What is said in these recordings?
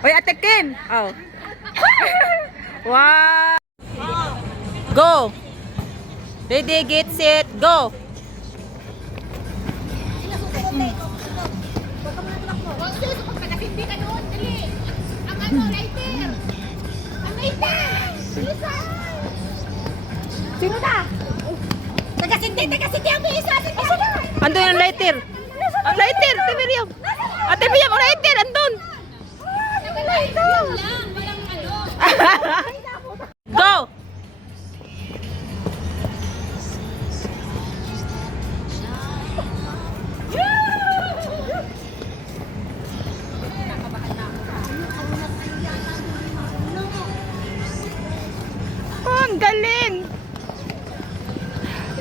Oy, Ate Kim. Oh. Wow. Go. Ready, get set, go. Hindi ka doon, dali. Ang ano, lighter. Ang lighter. Bilisan. Sino na? Tagasindi ang bisa. Andun yung lighter. Ang lighter, Ate Miriam. Ate Miriam, ang lighter, andun. Lighter lang, walang ano. Go. Oh, ang galing.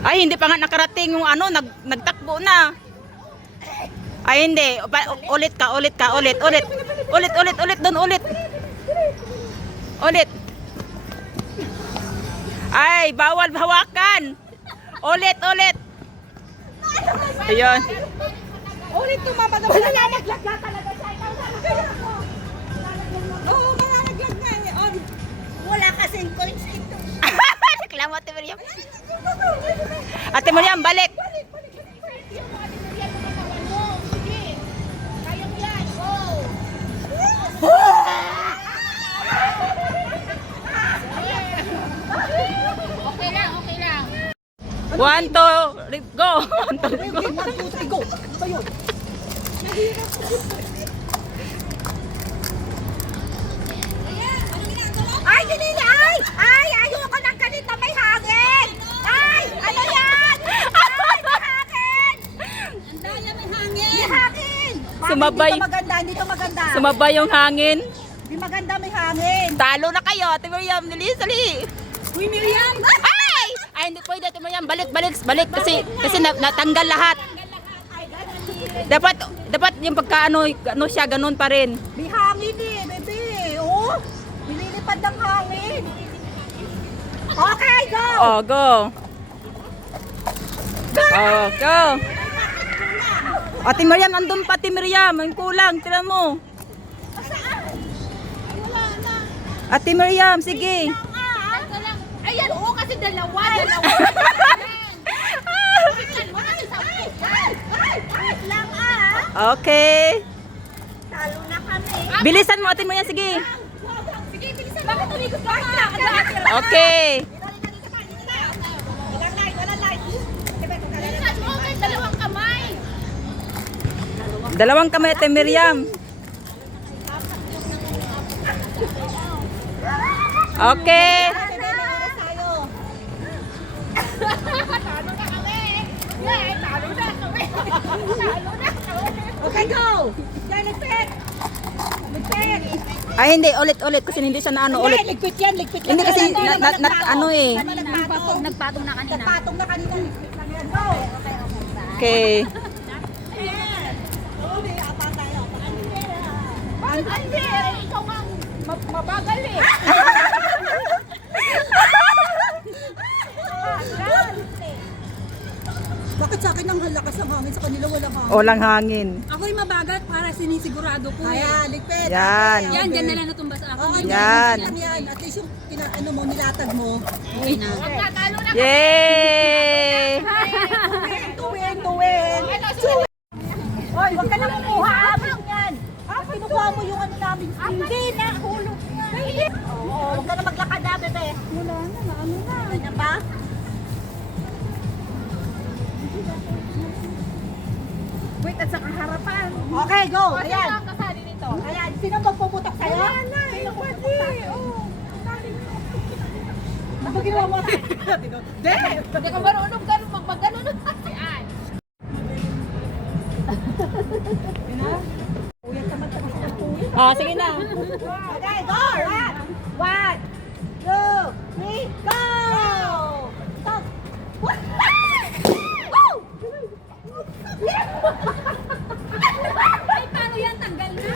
Ay, hindi pa nga nakarating yung ano, nagtakbo na. Ay, hindi. Ulit ka, ulit. Ulit, doon, ulit. Ulit. Ay, bawal hawakan. Ulit. Ayun. Ulit tumama na. Wala na, naglag na talaga siya. Oo, mga naglag na. Wala kasing coins ito. Reklamo, Ate Miriam. Ate Miriam, balik. Okay lang. 1, 2, go. 1, 2, go. 1, 2, 3, go. Ano ba yun? Ay, Lili! Ay, ayoko ng ganito, may hangin! Ay, ano yan? Ay, may hangin! Ang daya, may hangin! May hangin! Sumabay. Hindi to maganda. Sumabay yung hangin. Hindi maganda, may hangin. Talo na kayo, Ate Miriam. Dali. Uy, Miriam! Ay! Ay, hindi pwede, Ate Miriam. Balik. Kasi natanggal lahat. Dapat yung pagkaano siya, ganun pa rin. May hangin bebe. Oh, nililipad ng hangin. Okay, go! Oh, go. Oh, go. Ate Miriam, andun pa, Ate Miriam. Ang kulang, tira mo. Ate Miriam, sige. Ayan, oo, kasi dalawa. Wait lang Okay. Talo na kami. Bilisan mo, Ate Miriam, sige. Sige, bilisan. Bakit umikot ka? Okay. Walang light. Bilisan mo, may dalawang kamay. Dalawang kamay, Ate Miriam. Okay. Talo na kami. Talo na kami. Okay, go. Yan, ligpit. Ay, hindi. Ulit. Kasi hindi siya na ano. Ulit. Ligpit yan. Hindi kasi ano eh. Nagpatong na kanina. Ligpit lang yan. Go. Okay. Hindi, ikaw nga mabagal eh. Bakit sa akin ang halakas ang hangin, sa kanila walang hangin? Walang hangin. Ako'y mabagat para sinisigurado ko eh. Ayan, ligpit. Yan. Yan, dyan na lang natumba sa akin. Oo, Yan. yan. At least yung ano mo, nilatag mo. Uy na. Yay! Tuwin. Hoy, wag ka na kumuha. Amin yan. Kinukuha mo yung ano namin. Hindi na, hulog na. Oo, wag ka na maglakad na, bebe. Wala na, ano na. Ganyan ba? Wait, at sa kaharapan. Okay, go. Ayan. Ayan, sino magpuputok sa'yo? Wala na, pwede. Ano ginawa mo? Hindi ka marunong mag-ganon. Ayan. Sige na. Okay, go! 1, 2, 3, go! Stop! Ay, paano yan? Tanggal na?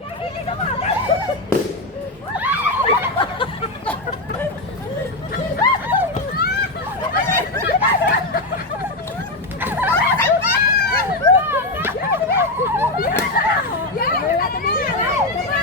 Hindi naman! Yan!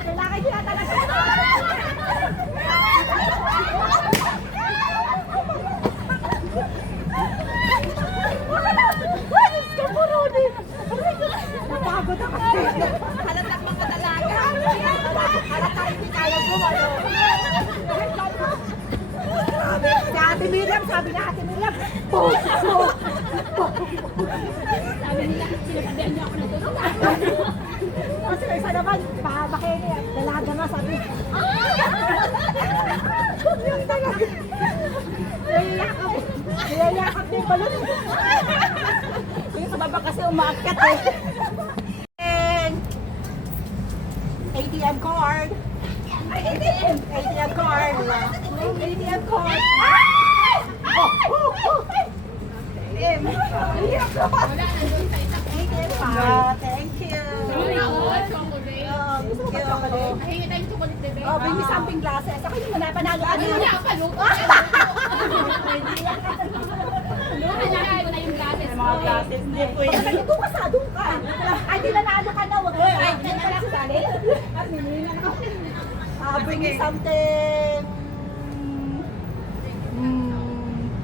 Lalaki sila talaga. Napagod ako. Halatang mga dalaga. Halatang hindi kaya gumalo. Si Ate Miriam, sabi na Ate Miriam, sabi nila, sinasabihan niyo ako ng tulong. Kasi isa naman, makinig, dalaga na sabi. Yung talaga. Niyayakap din balon. Yung sa baba kasi umaakyat eh. And ATM card. ATM card. ATM card. ATM card. Thank you. Gusto mo ba chocolate? Mahingi tayong chocolate, bebe. Oh, bring me something glasses. Ako yung panalo. Ano na, paluto. Hanapin ko na yung glasses ko. Hindi po yan. Ito kasado ka. Ay, di nanalo ka na. Wag mo. Ay, di ka na sasali. Bring me something.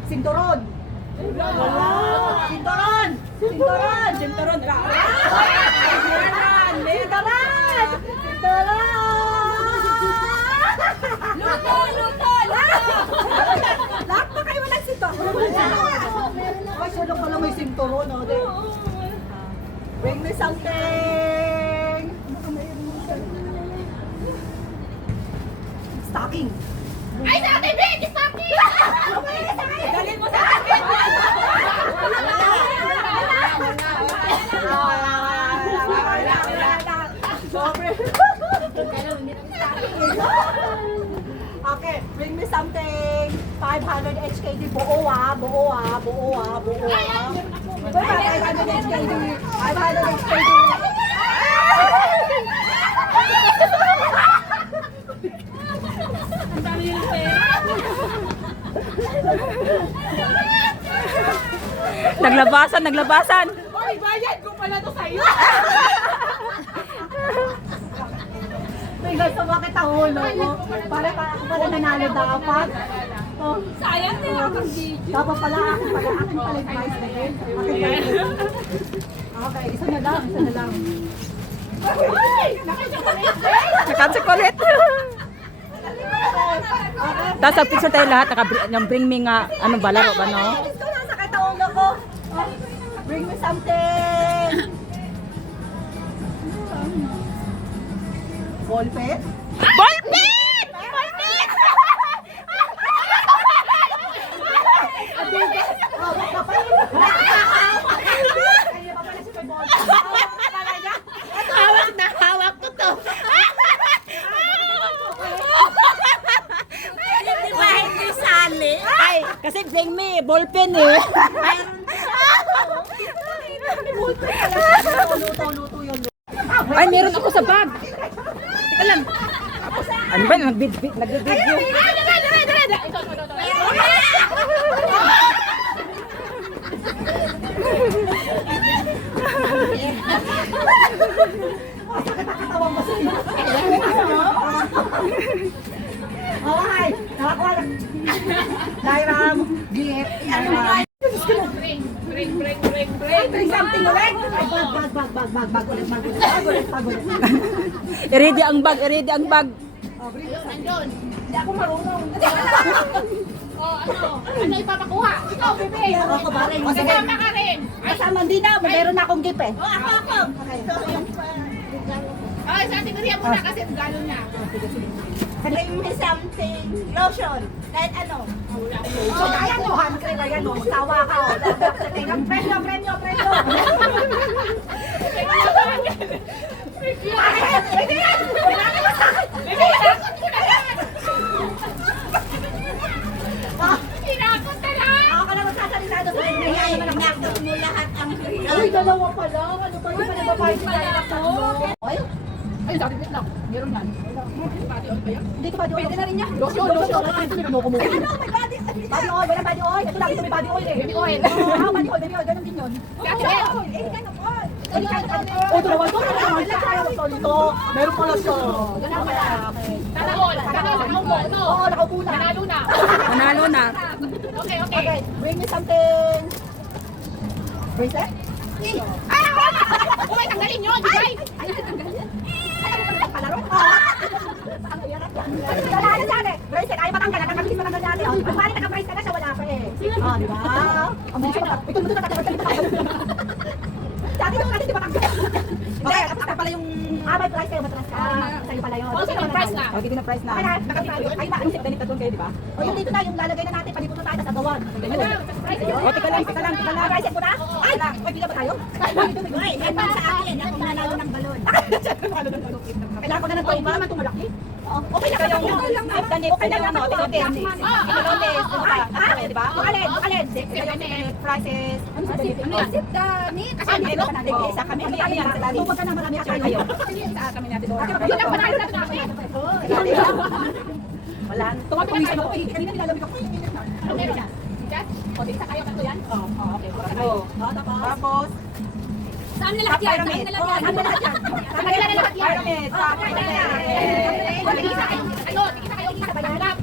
Sinturon. Wala. Sinturon. Sinturon. Sinturon. Sinturon. Luto. Lahat pa kayo walang sinturon. Ay, sulong pala may sinturon. Bring me something. Stocking. Ay, sa atin, Ben! Stocking! Dalhin mo sa akin! Okay, bring me something 500 HKD. Buo ah. 500 HKD. 500 HKD. Ang dami yung pera. Naglabasan. Hoy, bayad ko pala to sa'yo. Tingnan sa bakit ang ulo ko. Para ako pala nanalo dapat. Oh, Sayang din ako ng video. dapat pala akin pala yung price na yun. Okay, isa na lang. Uy! Nakachocolate! Nakachocolate. Tapos ang picture tayo lahat, yung bring me nga, anong ba, laro ba, no? Ito na, sakit ang ulo ko. Oh, bring me something. Ballpen? Ballpen! Hawak ko to. Hindi ba hindi sali? Ay, kasi bring me, ballpen eh. Luto yun. Ay, meron ako sa bag. Teka lang. Ano ba? Nag-video. Nakakatawa mo sa'yo. Okay, nakakuha na. Dairam, gift. Bring something ulit. Bag ulit. I-ready ang bag. Hindi ako marunong. Ano ipapakuha? Ikaw, bebe. Ako ba? Kasama ka rin. Kasama din na, meron na akong gift eh. Ako. Ay, sa ating Maria muna kasi regalo na. Bring me something. Lotion. Kahit ano. So, ayan o, hand cream, ayan o. Tawa ka o. Premyo. Pwede yan! Wala naman sa akin! Tinakot na lang. Ako ka na magsasalita doon. Nahiya naman ako. Nakot mo lahat ang Ay, dalawa pa lang. Ano ba yung pala-babayad tayo ng tatlo? Ay, Ay, sa atin lang. Meron yan. hindi ko body oil. Pwede na rin yan. Lotion. Ay, ito minumukumukha. Ay, ano? May body oil. Walang body oil. Ito lang ito may body oil eh. Baby oil. Baby oil. Ganun din yun. Sa atin. Ganun oil. O, dalawa to. Meron pala siya. Tanahol. Nakaupo. No. Oo, nakaupo na. Nanalo na. Nanalo na. Okay. Okay, bring me something. Bracelet? Uy, tanggalin yun. Bigay. Palaro? Ang hirap yan. Wala na dyan eh. Bracelet, ayaw matanggal. Nakakabilis matanggal dati. Oh. Ang pari, naka-bracelet na siya, wala pa eh. Ah, di ba? Ang bilis pa. Ito mo doon dati naman natin di matanggal. Okay, ako pala yung... may price kayo, matras ka. Sa'yo pala yun. Oh, sige, price na. O, dito na price na. Okay na, nakapito. Ay, ang sip ganito doon kayo, di ba? O, yung dito na, yung lalagay na natin, palipot na tayo, tas agawan. O, tika lang. Bracelet mo na? Ay, may pila ba tayo? Ay, yan man sa akin. Ako nanalo ng balon. Kailangan ko na ng toy. Hindi naman tumalaki. Okay lang kayo. Sip the nip. Sila lang, no? Tika, tika. Tika, tika. Di ba? Alin? Prices. Ano yan? Sip the meat. Ano? Isa kami. Ano yan? Sa dali. Huwag ka na marami Share kayo. Kami natin doon. Yun ang panalo na natin. Wala. Tumapawisan ako. Kanina nilalamig ako. Ano meron na? Chat? O, di isa kayo tatlo yan? Okay. Tapos, Saan na lahat yan? Saan na lahat yan? Saan na lahat yan? Saan na lahat yan? pyramid. Tigisa kayo. Tanggap.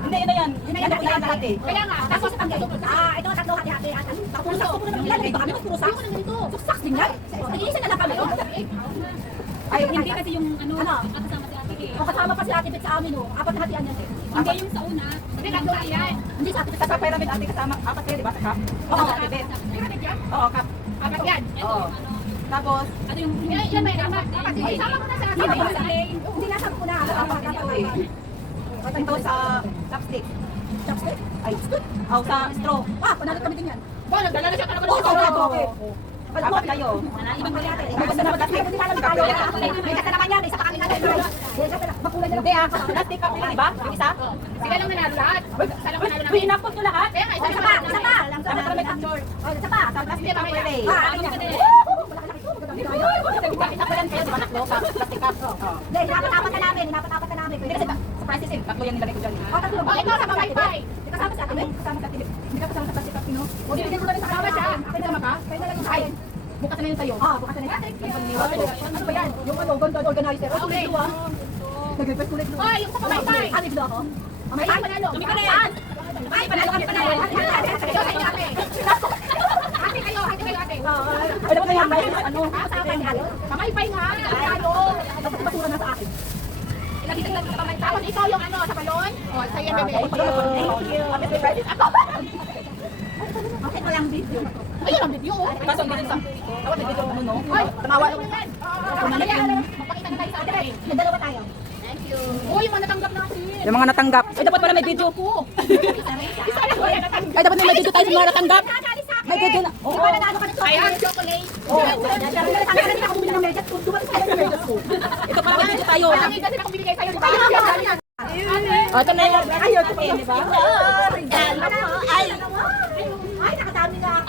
Hindi, yun na yan. Yun na yan. Wala na lahat eh. Kaya nga, tapos Ito tatlo hati-hati. Tapos sakto mo naman ilan. Baka naman puro saks. Saks din yan. Iisa na lang kami. Ay, Hindi kasi yung ano, Ano? kasama si ate eh. O kasama pa si Ate Bet sa amin. Apat na hatian yan. Hindi yung sa una. Hindi, tatlo na yan. Hindi sa Ate Bet. sa pyramid ate kasama. Apat kayo, di ba? Sa cup? Oo, ate Bet. Oo, cup. Apat yan. Oo. Tapos, Ano yung Yan ba yan? Apat. Isama mo na sa Hindi akin. ba sa Hindi nasa ko na. Apat na to eh. ito sa chopstick. Chopstick? Ay, oh, sa straw. Panalo kami din yan. Bo, nagdala na siya ka naman. Okay. Apat kayo. Ibang kaya natin. Basta naman kasi hindi nalang tayo. May kasa naman yan. Isa pa kami natin. Makulay na lang. Hindi ah, plastic cup yun, di ba? Yung isa? Sila lang nanalo lahat. Sila lang manalo Uy, namin. inapot nyo lahat? Kaya nga, Isa isa pa. lang Isa pa. Dapat na may picture. Isa pa. Sa plastic cup relay. Akin yan. Isa pa yan kayo, di ba? Tatlo, cup, plastic cup. Hindi, hinapat-apat na namin. Hinapat-apat na namin. Hindi kasi sa prices eh, tatlo yan nilagay ko dyan. Tatlo. O, ikaw sa Wi-Fi. Hindi kasama sa atin. Kasama sa atin. Hindi ka kasama sa plastic cup, no? O, bibigyan ko na rin sa Kasama siya. Akin naman ka? Kaya na lang yung sa akin. Bukas na yun sa'yo. Bukas na yan. Ano ba yan? Yung ano, ganda organizer. Okay. Nag-request ulit. O, yung sa Wi-Fi. May blue ako? Ay, panalo. Kami ka na yan. Ay, panalo kami panalo. Ikaw sa inyo, ate. Ate kayo, ate. Ay, dapat na yan, may ano? Pamaypay nga. Panalo. Dapat basura na sa akin. Ilagay lang sa pamay. Tapos ikaw yung ano, sa balon. O, sa'yo yan, bebe. Thank you. Okay, walang video. Ayun ang video. Kaso hindi sa... Dapat may video mo, no? Ay, Tamawa. yan. Magpakita na tayo sa ate. May dalawa tayo. Uy, yung mga natanggap natin. Yung mga natanggap. Ay, dapat pala may video. Isa lang kaya natanggap. Ay, dapat may video tayo sa mga natanggap. May video na. Oo. Ayan, chocolate. Ito pala may video tayo. Alam niyo kasi na kung binigay sa'yo, di ba? Oh, ito na yung... Ayun, ito di ba? Ay, nakadami na ako.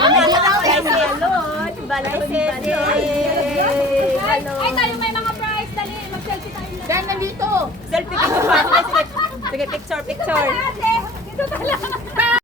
Ay, tayo may mga prize. Dali, mag-selfie tayo. Yan, nandito. Selfie picture pa. Sige, picture. Dito talaga.